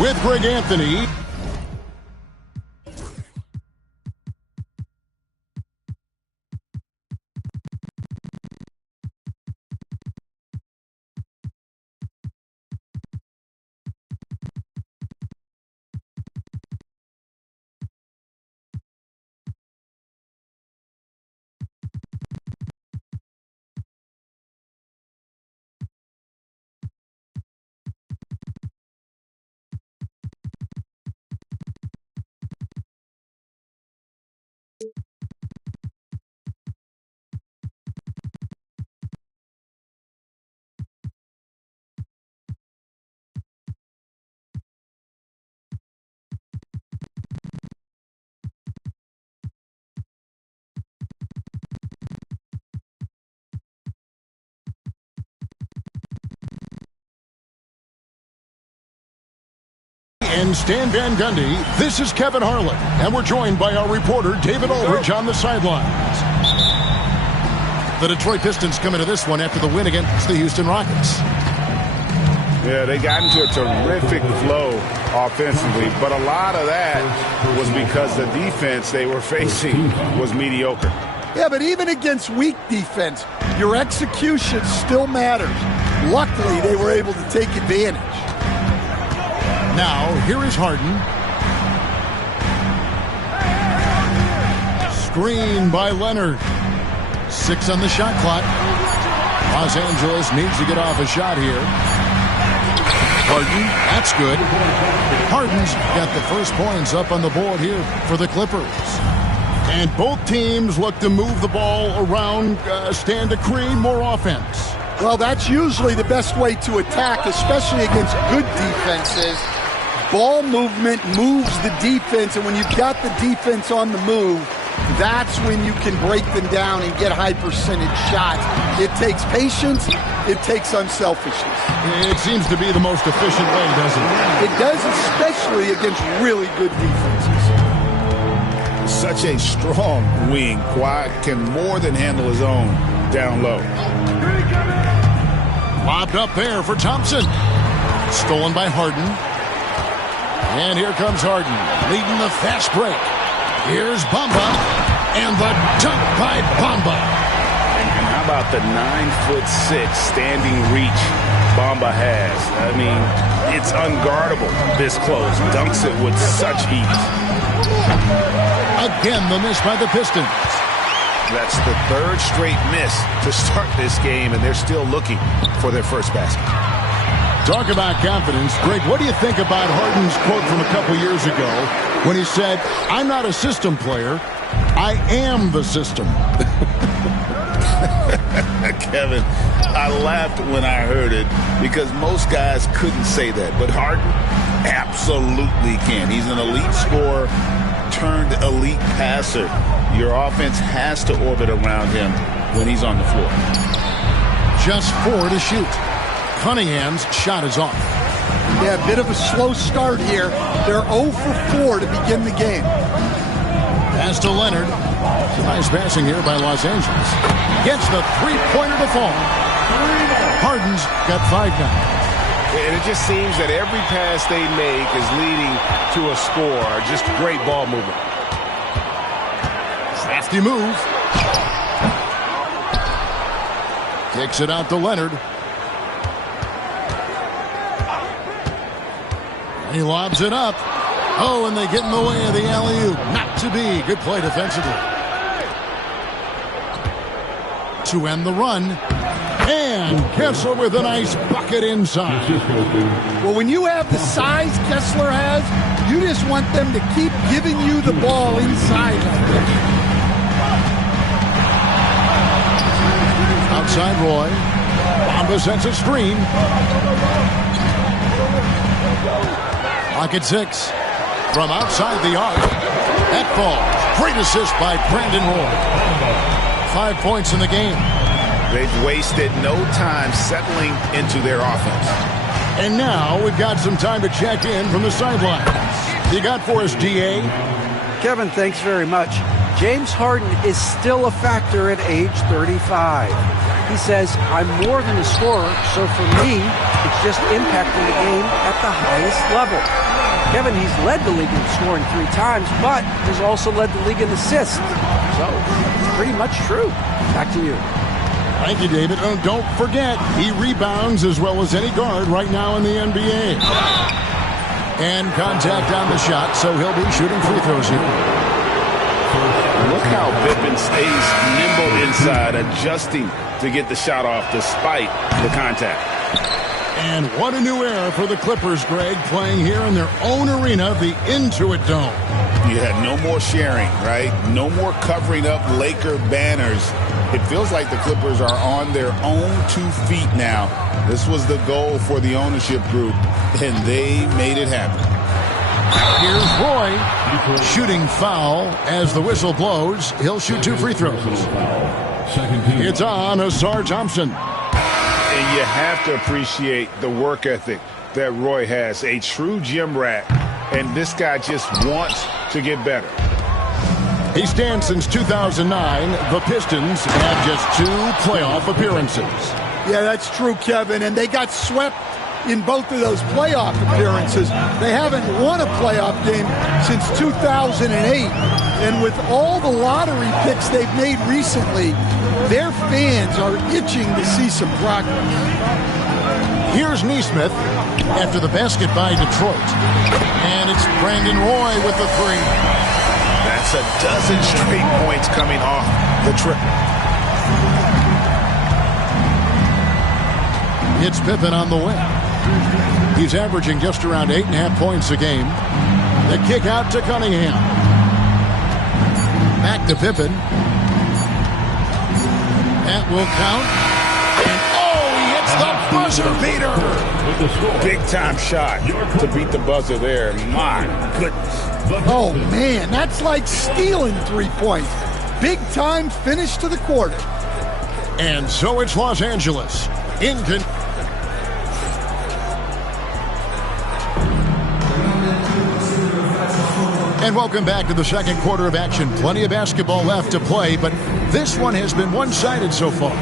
With Greg Anthony. And Stan Van Gundy, this is Kevin Harlan, and we're joined by our reporter David Ulrich on the sidelines. The Detroit Pistons come into this one after the win against the Houston Rockets. Yeah, they got into a terrific flow offensively, but a lot of that was because the defense they were facing was mediocre. Yeah, but even against weak defense, your execution still matters. Luckily, they were able to take advantage. Now, here is Harden. Screen by Leonard. 6 on the shot clock. Los Angeles needs to get off a shot here. Harden, that's good. Harden's got the first points up on the board here for the Clippers. And both teams look to move the ball around, stand to create more offense. Well, that's usually the best way to attack, especially against good defenses. Ball movement moves the defense, and when you've got the defense on the move, that's when you can break them down and get high percentage shots. It takes patience. It takes unselfishness. It seems to be the most efficient way, doesn't it? It does, especially against really good defenses. Such a strong wing. Kawhi can more than handle his own down low. Lobbed up there for Thompson. Stolen by Harden. And here comes Harden, leading the fast break. Here's Bamba, and the dunk by Bamba. And how about the 9'6" standing reach Bamba has? I mean, it's unguardable this close. Dunks it with such ease. Again, the miss by the Pistons. That's the third straight miss to start this game, and they're still looking for their first basket. Talk about confidence. Greg, what do you think about Harden's quote from a couple years ago when he said, "I'm not a system player, I am the system"? Kevin, I laughed when I heard it because most guys couldn't say that, but Harden absolutely can. He's an elite scorer turned elite passer. Your offense has to orbit around him when he's on the floor. Just 4 to shoot. Cunningham's shot is off. Yeah, a bit of a slow start here. They're 0 for 4 to begin the game. Pass to Leonard. Nice passing here by Los Angeles. Gets the three-pointer to fall. Harden's got 5 now. And it just seems that every pass they make is leading to a score. Just great ball movement. Crafty move. Kicks it out to Leonard. He lobs it up. Oh, and they get in the way of the alley-oop. Not to be. Good play defensively. To end the run. And Kessler with a nice bucket inside. Well, when you have the size Kessler has, you just want them to keep giving you the ball inside. Outside Roy. Bamba sets a screen. Clock at 6. From outside the arc. That falls. Great assist by Brandon Roy. 5 points in the game. They've wasted no time settling into their offense. And now we've got some time to check in from the sidelines. You got for us, D.A.? Kevin, thanks very much. James Harden is still a factor at age 35. He says, I'm more than a scorer, so for me, it's just impacting the game at the highest level. Kevin, he's led the league in scoring 3 times, but has also led the league in assists. So, it's pretty much true. Back to you. Thank you, David. Oh, don't forget, he rebounds as well as any guard right now in the NBA. And contact on the shot, so he'll be shooting free throws here. Look how Pippen stays nimble inside, adjusting to get the shot off despite the contact. And what a new era for the Clippers, Greg, playing here in their own arena, the Intuit Dome. Yeah, no more sharing, right? No more covering up Laker banners. It feels like the Clippers are on their own 2 feet now. This was the goal for the ownership group, and they made it happen. Here's Roy shooting foul as the whistle blows. He'll shoot 2 free throws. It's on Ausar Thompson. And you have to appreciate the work ethic that Roy has. A true gym rat. And this guy just wants to get better. He stands since 2009. The Pistons have just 2 playoff appearances. Yeah, that's true, Kevin. And they got swept in both of those playoff appearances. They haven't won a playoff game since 2008. And with all the lottery picks they've made recently, their fans are itching to see some progress. Here's Nesmith after the basket by Detroit. And it's Brandon Roy with the 3. That's a dozen straight points coming off the trip. It's Pippen on the wing. He's averaging just around 8.5 points a game. The kick out to Cunningham. Back to Pippen. That will count. And he hits the buzzer beater. Big time shot to beat the buzzer there. My goodness. Oh, man, that's like stealing 3 points. Big time finish to the quarter. And so it's Los Angeles. And welcome back to the second quarter of action. Plenty of basketball left to play, but this one has been one-sided so far.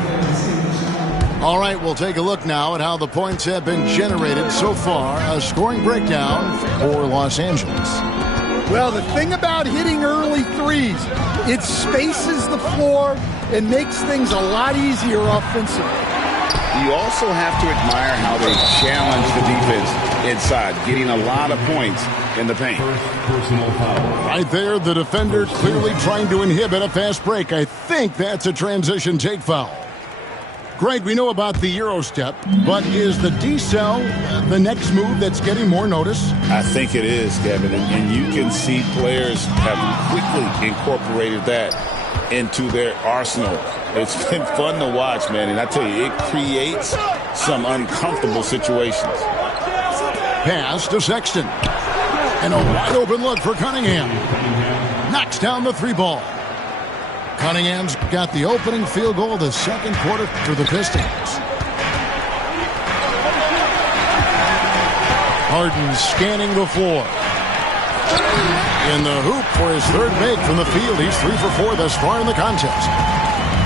All right, we'll take a look now at how the points have been generated so far. A scoring breakdown for Los Angeles. Well, the thing about hitting early threes, it spaces the floor and makes things a lot easier offensively. You also have to admire how they challenge the defense inside, getting a lot of points in the paint. Right there, the defender clearly trying to inhibit a fast break. I think that's a transition take foul. Greg, we know about the Euro step, but is the decel the next move that's getting more notice? I think it is, Kevin, and you can see players have quickly incorporated that into their arsenal. It's been fun to watch, man, and I tell you, it creates some uncomfortable situations. Pass to Sexton. And a wide open look for Cunningham. Knocks down the 3 ball. Cunningham's got the opening field goal of the second quarter for the Pistons. Harden scanning the floor. In the hoop for his 3rd make from the field. He's 3 for 4 thus far in the contest.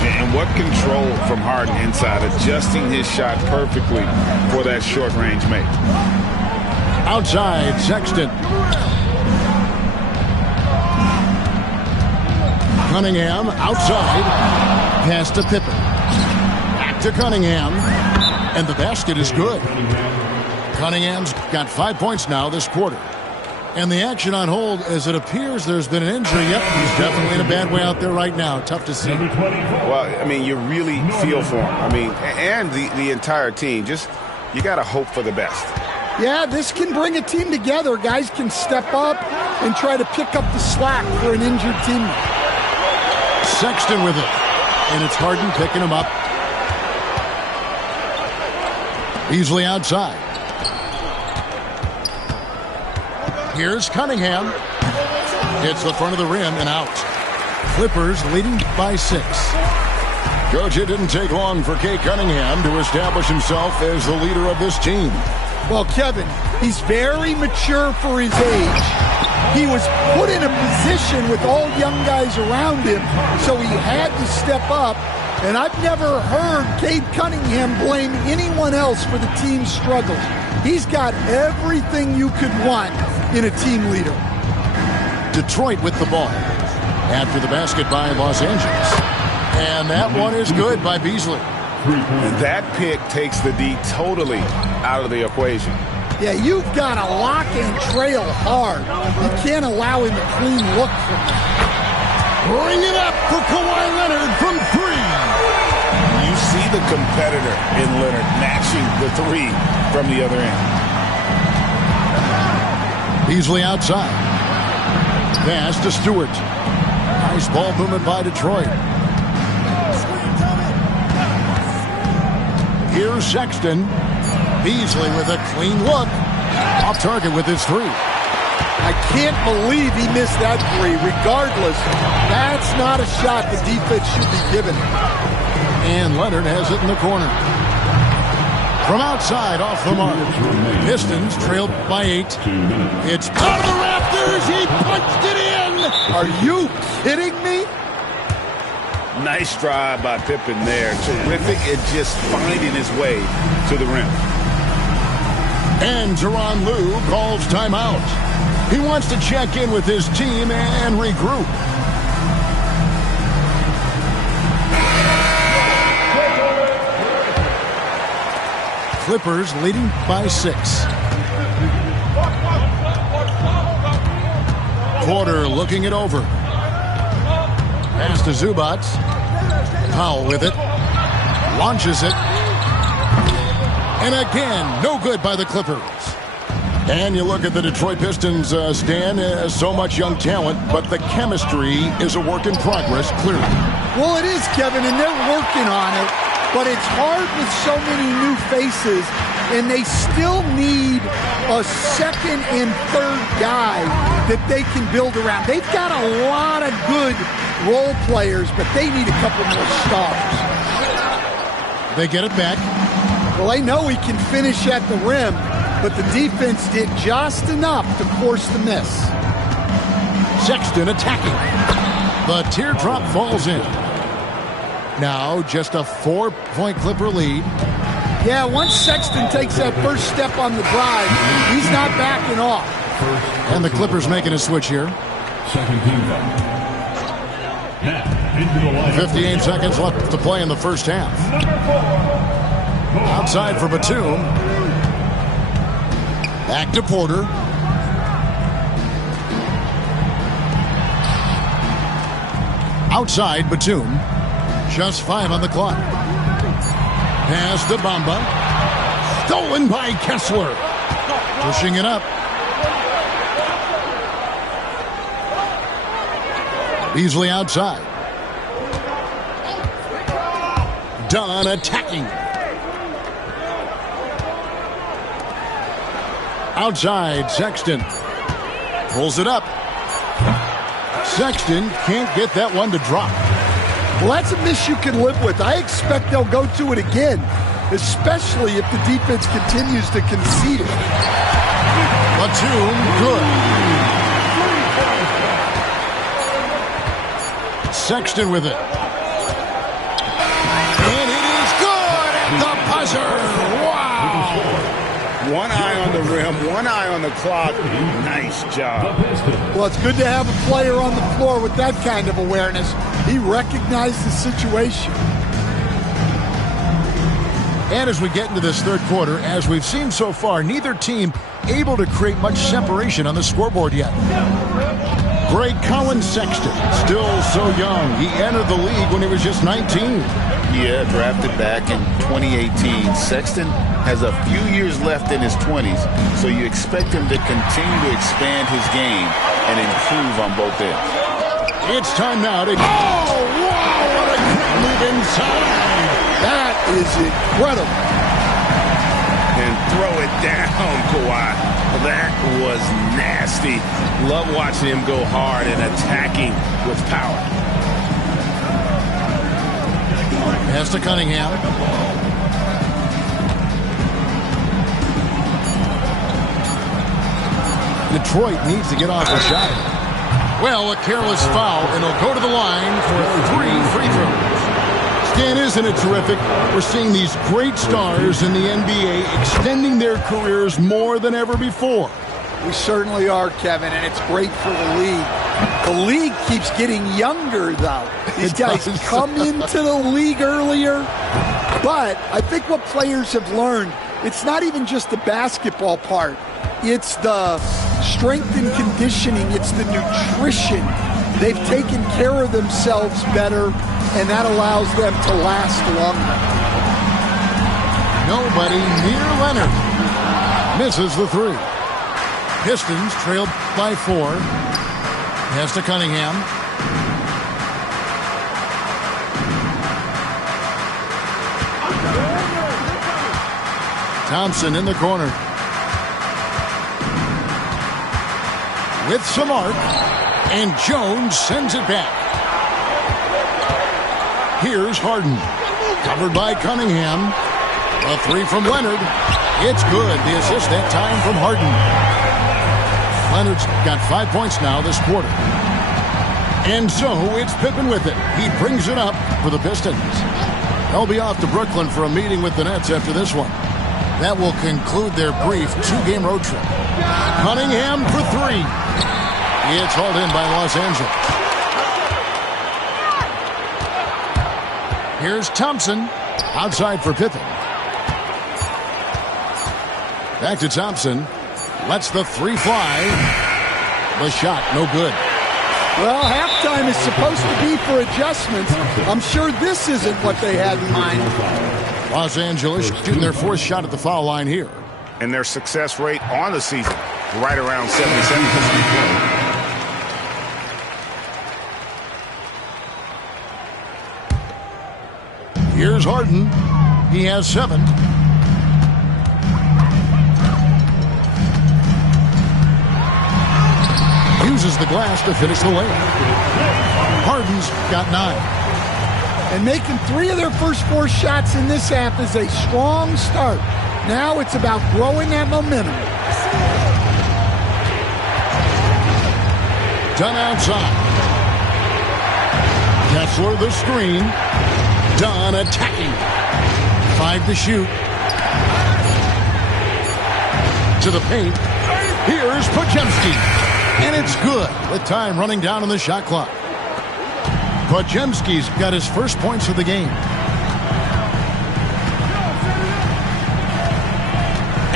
And what control from Harden inside, adjusting his shot perfectly for that short-range make. Outside, Sexton. Cunningham outside. Pass to Pippen. Back to Cunningham. And the basket is good. Cunningham's got 5 points now this quarter. And the action on hold as it appears there's been an injury. Yep, he's definitely in a bad way out there right now. Tough to see. Well, I mean, you really feel for him. I mean, and the entire team. Just, you got to hope for the best. Yeah, this can bring a team together. Guys can step up and try to pick up the slack for an injured teammate. Sexton with it. And it's Harden picking him up. Easily outside. Here's Cunningham. Hits the front of the rim and out. Clippers leading by 6. Coach, it didn't take long for Cade Cunningham to establish himself as the leader of this team. Well, Kevin, he's very mature for his age. He was put in a position with all young guys around him, so he had to step up. And I've never heard Cade Cunningham blame anyone else for the team's struggles. He's got everything you could want in a team leader. Detroit with the ball after the basket by Los Angeles. And that one is good by Beasley. And that pick takes the D totally out of the equation. Yeah, you've got to lock and trail hard. You can't allow him a clean look from that. Bring it up for Kawhi Leonard from three. You see the competitor in Leonard matching the three from the other end. Beasley outside. Pass to Stewart. Nice ball movement by Detroit. Here's Sexton. Beasley with a clean look. Off target with his three. I can't believe he missed that three. Regardless, that's not a shot the defense should be giving him. And Leonard has it in the corner. From outside, off the mark. Pistons trailed by 8. It's out of the rafters. He punched it in. Are you kidding me? Nice drive by Pippen there. Terrific at just finding his way to the rim. And Tyronn Lue calls timeout. He wants to check in with his team and regroup. Clippers leading by 6. Porter looking it over. Pass to Zubac. Powell with it. Launches it. And again, no good by the Clippers. And you look at the Detroit Pistons, Stan, so much young talent, but the chemistry is a work in progress, clearly. Well, it is, Kevin, and they're working on it. But it's hard with so many new faces, and they still need a second and third guy that they can build around. They've got a lot of good role players, but they need a couple more stars. They get it back. Well, they know he can finish at the rim, but the defense did just enough to force the miss. Sexton attacking. The teardrop falls in. Now just a 4-point Clipper lead. Yeah, once Sexton takes that first step on the drive, he's not backing off. And the Clippers making a switch here. 58 seconds left to play in the first half. Outside for Batum. Back to Porter. Outside Batum. Just 5 on the clock. Pass to Bamba. Stolen by Kessler. Pushing it up. Beasley outside. Dunn attacking. Outside, Sexton. Pulls it up. Sexton can't get that one to drop. Well, that's a miss you can live with. I expect they'll go to it again, especially if the defense continues to concede it. Batum, good. Sexton with it. And it is good at the buzzer. Wow. One eye on the rim, one eye on the clock. Nice job. Well, it's good to have a player on the floor with that kind of awareness. He recognized the situation. And as we get into this third quarter, as we've seen so far, neither team able to create much separation on the scoreboard yet. Greg Collins Sexton, still so young. He entered the league when he was just 19. Yeah, drafted back in 2018. Sexton has a few years left in his 20s, so you expect him to continue to expand his game and improve on both ends. It's time now to... Oh, wow, what a great move inside. That is incredible. And throw it down, Kawhi. That was nasty. Love watching him go hard and attacking with power. Pass to Cunningham. Detroit needs to get off the shot. Well, a careless foul, and he'll go to the line for 3 free throws. Stan, isn't it terrific? We're seeing these great stars in the NBA extending their careers more than ever before. We certainly are, Kevin, and it's great for the league. The league keeps getting younger, though. These guys come into the league earlier. But I think what players have learned, it's not even just the basketball part. It's the strength and conditioning. It's the nutrition. They've taken care of themselves better, and that allows them to last longer. Nobody near Leonard. Misses the 3. Pistons trailed by 4. Pass to Cunningham. Thompson in the corner. With some arc, and Jones sends it back. Here's Harden. Covered by Cunningham. A 3 from Leonard. It's good. The assist that time from Harden. Leonard's got 5 points now this quarter. And so it's Pippen with it. He brings it up for the Pistons. They'll be off to Brooklyn for a meeting with the Nets after this one. That will conclude their brief 2-game road trip. Cunningham for 3. It's hauled in by Los Angeles. Here's Thompson. Outside for Pippen. Back to Thompson. Lets the 3 fly. The shot, no good. Well, halftime is supposed to be for adjustments. I'm sure this isn't what they had in mind. Los Angeles shooting their 4th shot at the foul line here. And their success rate on the season, right around 77%. Here's Harden. He has 7. Uses the glass to finish the layup. Harden's got 9. And making 3 of their first 4 shots in this half is a strong start. Now it's about growing that momentum. Dunn outside. Kessler the screen. Dunn attacking. 5 to shoot. To the paint. Here's Podziemski. And it's good with time running down on the shot clock. Podziemski's got his first points of the game.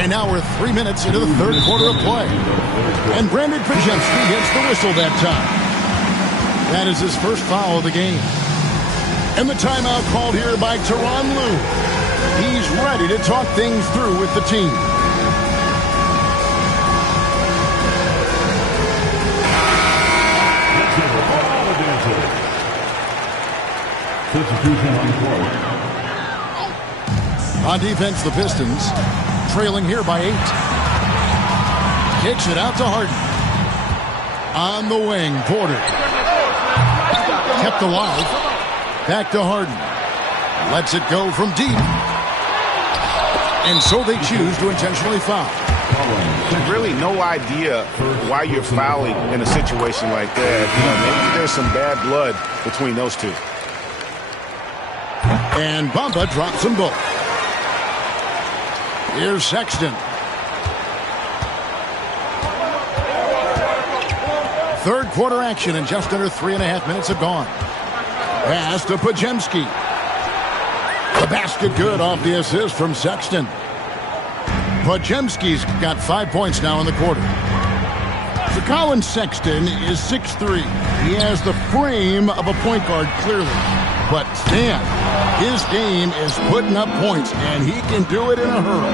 And now we're 3 minutes into the 3rd quarter of play. And Brandon Podziemski hits the whistle that time. That is his first foul of the game. And the timeout called here by Tyronn Lue. He's ready to talk things through with the team. On defense, the Pistons trailing here by 8. Kicks it out to Harden. On the wing, Porter. Kept alive. Back to Harden. Lets it go from deep. And so they choose to intentionally foul. Really no idea why you're fouling in a situation like that. You know, maybe there's some bad blood between those two. And Bamba drops them both. Here's Sexton. 3rd quarter action, and just under 3.5 minutes have gone. Pass to Podziemski. The basket good off the assist from Sexton. Podziemski's got 5 points now in the quarter. So Colin Sexton is 6'3". He has the frame of a point guard, clearly. But Stan, his game is putting up points, and he can do it in a hurry.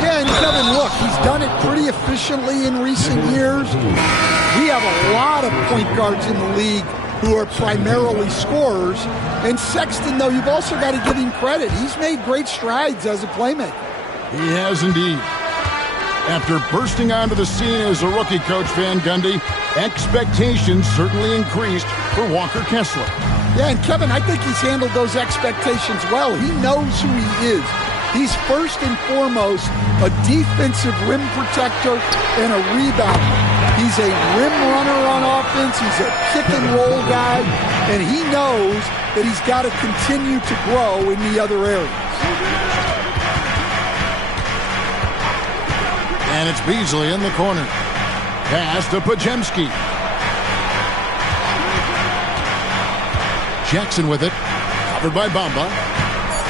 Yeah, and Kevin, look, he's done it pretty efficiently in recent years. We have a lot of point guards in the league who are primarily scorers. And Sexton, though, you've also got to give him credit. He's made great strides as a playmaker. He has indeed. After bursting onto the scene as a rookie, Coach Van Gundy, expectations certainly increased for Walker Kessler. Yeah, and Kevin, I think he's handled those expectations well. He knows who he is. He's first and foremost a defensive rim protector and a rebounder. He's a rim runner on offense. He's a pick-and-roll guy, and he knows that he's got to continue to grow in the other areas. And it's Beasley in the corner. Pass to Podziemski. Jackson with it. Covered by Bamba.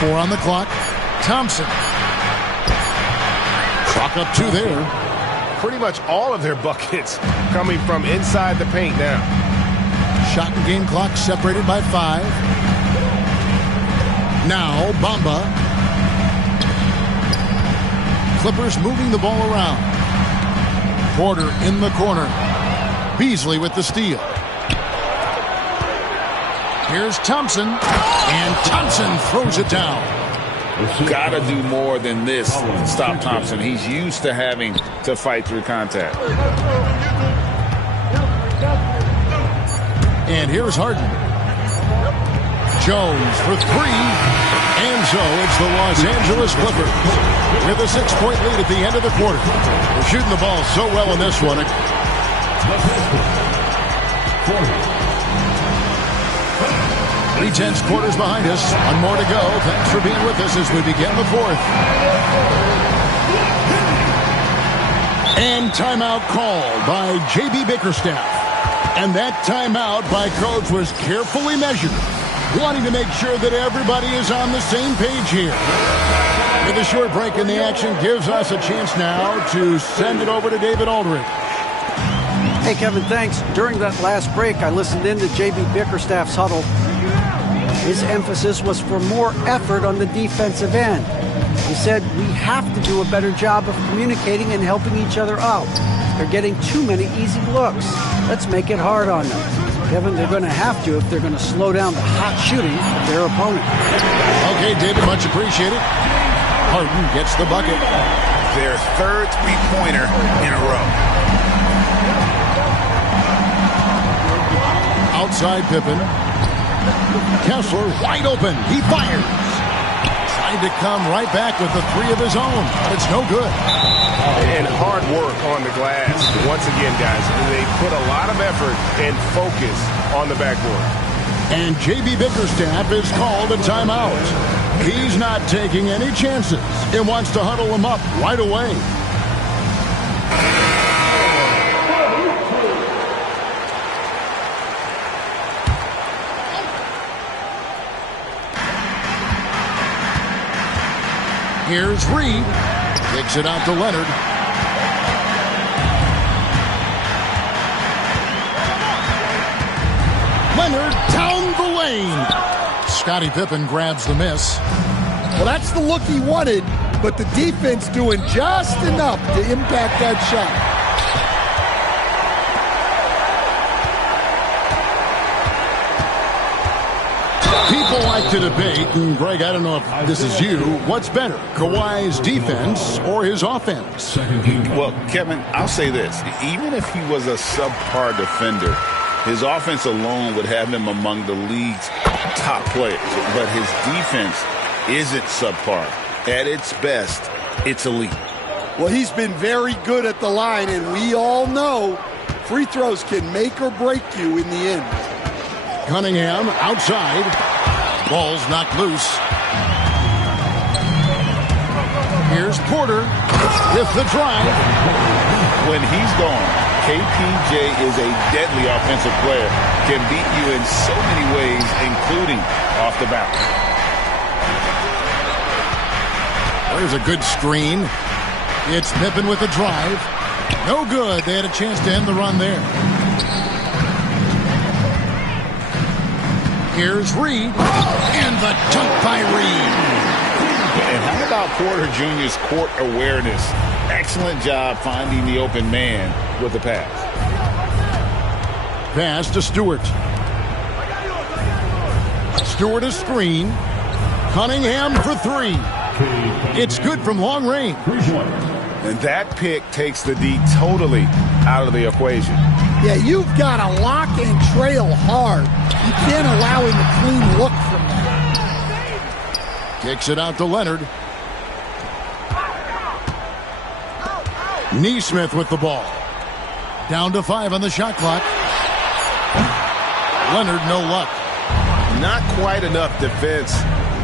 4 on the clock. Thompson. Clock up 2 there. Pretty much all of their buckets coming from inside the paint now. Shot and game clock separated by 5. Now Bamba. Clippers moving the ball around. Porter in the corner. Beasley with the steal. Here's Thompson. And Thompson throws it down. Got to do more than this to stop Thompson. He's used to having to fight through contact. And here's Harden. Jones for 3. And so it's the Los Angeles Clippers with a 6-point lead at the end of the quarter. They're shooting the ball so well in this one. 3/10 quarters behind us. 1 more to go. Thanks for being with us as we begin the 4th. And timeout called by J.B. Bickerstaff. And that timeout by Coach was carefully measured, wanting to make sure that everybody is on the same page here. With a short break in the action gives us a chance now to send it over to David Aldridge. Hey, Kevin, thanks. During that last break, I listened in to J.B. Bickerstaff's huddle. His emphasis was for more effort on the defensive end. He said, we have to do a better job of communicating and helping each other out. They're getting too many easy looks. Let's make it hard on them. Kevin, they're going to have to if they're going to slow down the hot shooting of their opponent. Okay, David, much appreciated. Harden gets the bucket. Their 3rd three-pointer in a row. Outside Pippen. Kessler wide open. He fires. Tried to come right back with the 3 of his own. It's no good. And hard work on the glass. Once again, guys, they put a lot of effort and focus on the backboard. And J.B. Bickerstaff is called a timeout. He's not taking any chances. He wants to huddle them up right away. Here's Reed. Kicks it out to Leonard. Leonard down the lane. Scottie Pippen grabs the miss. Well, that's the look he wanted, but the defense doing just enough to impact that shot. People like to debate, and Greg, I don't know if this is you, what's better, Kawhi's defense or his offense? Well, Kevin, I'll say this. Even if he was a subpar defender, his offense alone would have him among the league's top players. But his defense isn't subpar. At its best, it's elite. Well, he's been very good at the line, and we all know free throws can make or break you in the end. Cunningham outside. Ball's knocked loose. Here's Porter with the drive. When he's gone, KPJ is a deadly offensive player. Can beat you in so many ways, including off the bounce. There's a good screen. It's Pippen with the drive. No good. They had a chance to end the run there. Here's Reed. And the dunk by Reed. And how about Porter Jr.'s court awareness? Excellent job finding the open man with the pass. Pass to Stewart. Stewart a screen. Cunningham for 3. It's good from long range. And that pick takes the D totally out of the equation. Yeah, you've got to lock and trail hard You can't allow him a clean look from that. Kicks it out to Leonard. Neesmith with the ball. Down to 5 on the shot clock. Leonard, no luck. Not quite enough defense.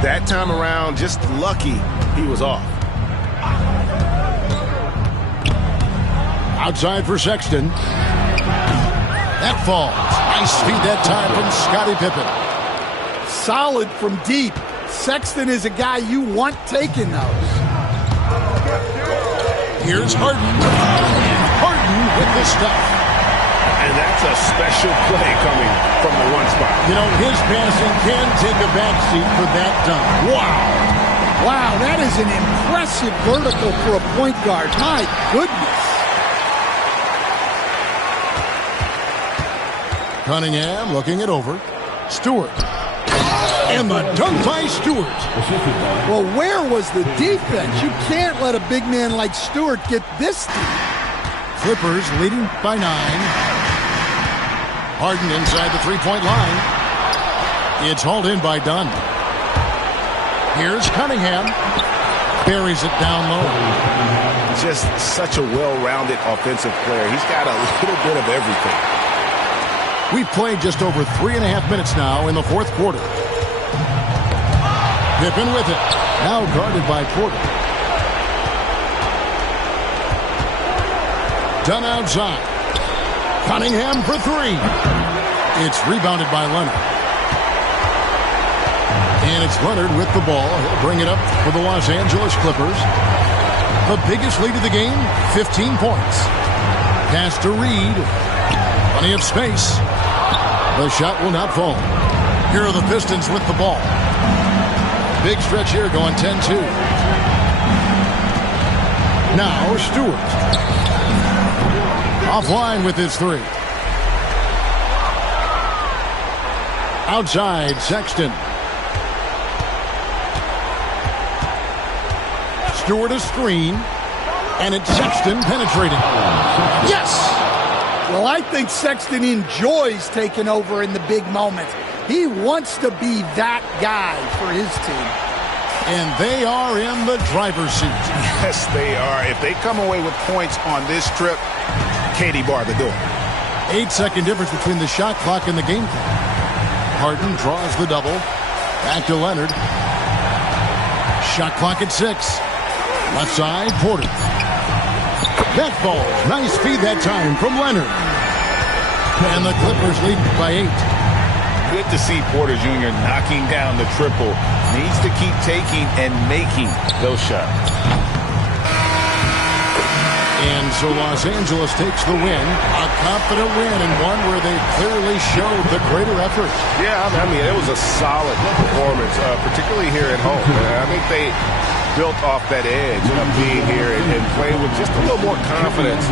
That time around, just lucky he was off. Outside for Sexton. That falls. Nice feed that time from Scottie Pippen. Solid from deep. Sexton is a guy you want taking those. Here's Harden. Harden with the stuff. And that's a special play coming from the one spot. You know, his passing can take a backseat for that dunk. Wow. Wow, that is an impressive vertical for a point guard. My goodness. Cunningham looking it over. Stewart. And the dunk by Stewart. Well, where was the defense? You can't let a big man like Stewart get this deep. Clippers leading by 9. Harden inside the three-point line. It's hauled in by Dunn. Here's Cunningham. Buries it down low. Just such a well-rounded offensive player. He's got a little bit of everything. We've played just over 3.5 minutes now in the fourth quarter. Pippen with it. Now guarded by Porter. Dunn outside. Cunningham for 3. It's rebounded by Leonard. And it's Leonard with the ball. He'll bring it up for the Los Angeles Clippers. The biggest lead of the game, 15 points. Pass to Reed. Plenty of space. The shot will not fall. Here are the Pistons with the ball. Big stretch here going 10-2. Now Stewart. Offline with his 3. Outside, Sexton. Stewart a screen. And it's Sexton penetrating. Yes! Well, I think Sexton enjoys taking over in the big moments. He wants to be that guy for his team. And they are in the driver's seat. Yes, they are. If they come away with points on this trip, Katie bar the door. 8-second difference between the shot clock and the game clock. Harden draws the double. Back to Leonard. Shot clock at 6. Left side, Porter. That falls. Nice feed that time from Leonard. And the Clippers lead by 8. Good to see Porter Jr. knocking down the triple. Needs to keep taking and making those shots. And so Los Angeles takes the win. A confident win and one where they clearly showed the greater effort. Yeah, I mean, it was a solid performance, particularly here at home. I think they built off that edge of being here and playing with just a little more confidence